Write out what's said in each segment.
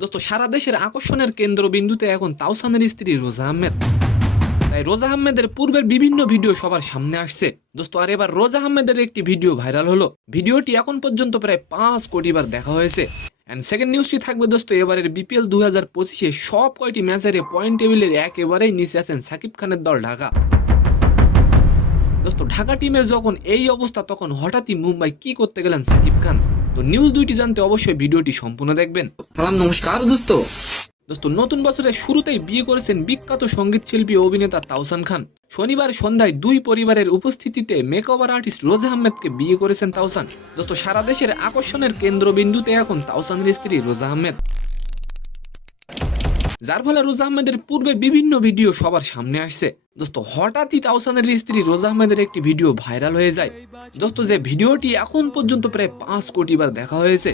দোস্ত সারা দেশের আকর্ষণের কেন্দ্রবিন্দুতে এখন তাওসানের স্ত্রী রোজা আহমেদ। তাই রোজা আহমেদের পূর্বের বিভিন্ন ভিডিও সবার সামনে আসছে দোস্ত। আর এবার রোজা আহমেদের একটি ভিডিও ভাইরাল হলো। ভিডিওটি এখন পর্যন্ত প্রায় 5 কোটি বার দেখা হয়েছে। এন্ড সেকেন্ড নিউজটি থাকবে দোস্ত, এবারের বিপিএল 2025-এ সব কয়টি ম্যাচের পয়েন্ট টেবিলের একেবারেই নিচে আছেন সাকিব খানের দল ঢাকা। দোস্ত ঢাকা টিমের যখন এই অবস্থা, তখন হঠাৎই মুম্বাই কি করতে গেলেন সাকিব খান? তো নিউজ দুইটি জানতে অবশ্যই ভিডিওটি সম্পূর্ণ দেখবেন। সালাম, নমস্কার দোস্ত। নতুন বছরের শুরুতেই বিয়ে করেছেন বিখ্যাত সঙ্গীত শিল্পী ও অভিনেতা তাওসান খান। শনিবার সন্ধ্যায় দুই পরিবারের উপস্থিতিতে মেকওভার আর্টিস্ট রোজা আহমেদকে বিয়ে করেছেন তাওসান। সারা দেশের আকর্ষণের কেন্দ্রবিন্দুতে এখন তাওসানের স্ত্রী রোজা আহমেদ, যার ফলে রোজা আহমেদের পূর্বের বিভিন্ন ভিডিও সবার সামনে আসছে। হঠাৎই তাওসানের স্ত্রী রোজা আহমেদের একটি ভিডিও ভাইরাল হয়ে যায়। যে ভিডিওটি এখন পর্যন্ত প্রায় 5 কোটি বার দেখা হয়েছে।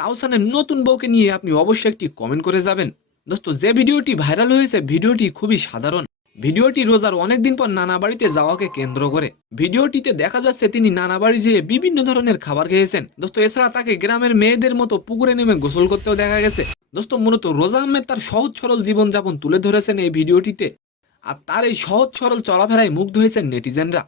তাওসানের নতুন বউকে নিয়ে আপনি অবশ্যই একটি কমেন্ট করে যাবেন। যে ভিডিওটি ভাইরাল হয়েছে, ভিডিওটি খুবই সাধারণ। ভিডিওটি রোজার অনেকদিন পর নানা বাড়িতে যাওয়াকে কেন্দ্র করে। ভিডিওটিতে দেখা যাচ্ছে তিনি নানা বাড়ি যেয়ে বিভিন্ন ধরনের খাবার খেয়েছেন। এছাড়া তাকে গ্রামের মেয়েদের মতো পুকুরে নেমে গোসল করতেও দেখা গেছে। মূলত রোজা আহমেদ তার সহজ সরল জীবনযাপন তুলে ধরেছেন এই ভিডিওটিতে। আর তার এই সহজ সরল চলাফেরায় মুগ্ধ হয়েছেন নেটিজেনরা।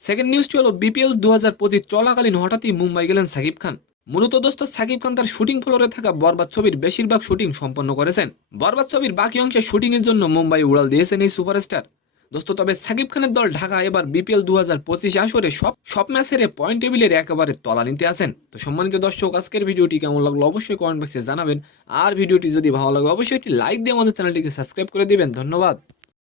সেকেন্ড নিউজটি হলো, বিপিএল 2025 চলাকালীন হঠাৎই মুম্বাই গেলেন সাকিব খান। মূলত সাকিব খান তার শুটিং ফ্লোরে থাকা বরবাদ ছবির বেশিরভাগ শুটিং সম্পন্ন করেছেন। বরবাদ ছবির বাকি অংশে শুটিং এর জন্য মুম্বাই উড়াল দিয়েছেন এই সুপারস্টার। তবে সাকিব খানের দল ঢাকা এবার বিপিএল 2025 আসরে সব ম্যাচের পয়েন্ট টেবিলের একেবারে তলানিতে আছেন। তো সম্মানিত দর্শক, আজকের ভিডিওটি কেমন লাগলো অবশ্যই কমেন্ট বক্সে জানাবেন। আর ভিডিওটি যদি ভালো লাগে অবশ্যই একটি লাইক দিয়ে আমাদের চ্যানেলটিকে সাবস্ক্রাইব করে দিবেন। ধন্যবাদ।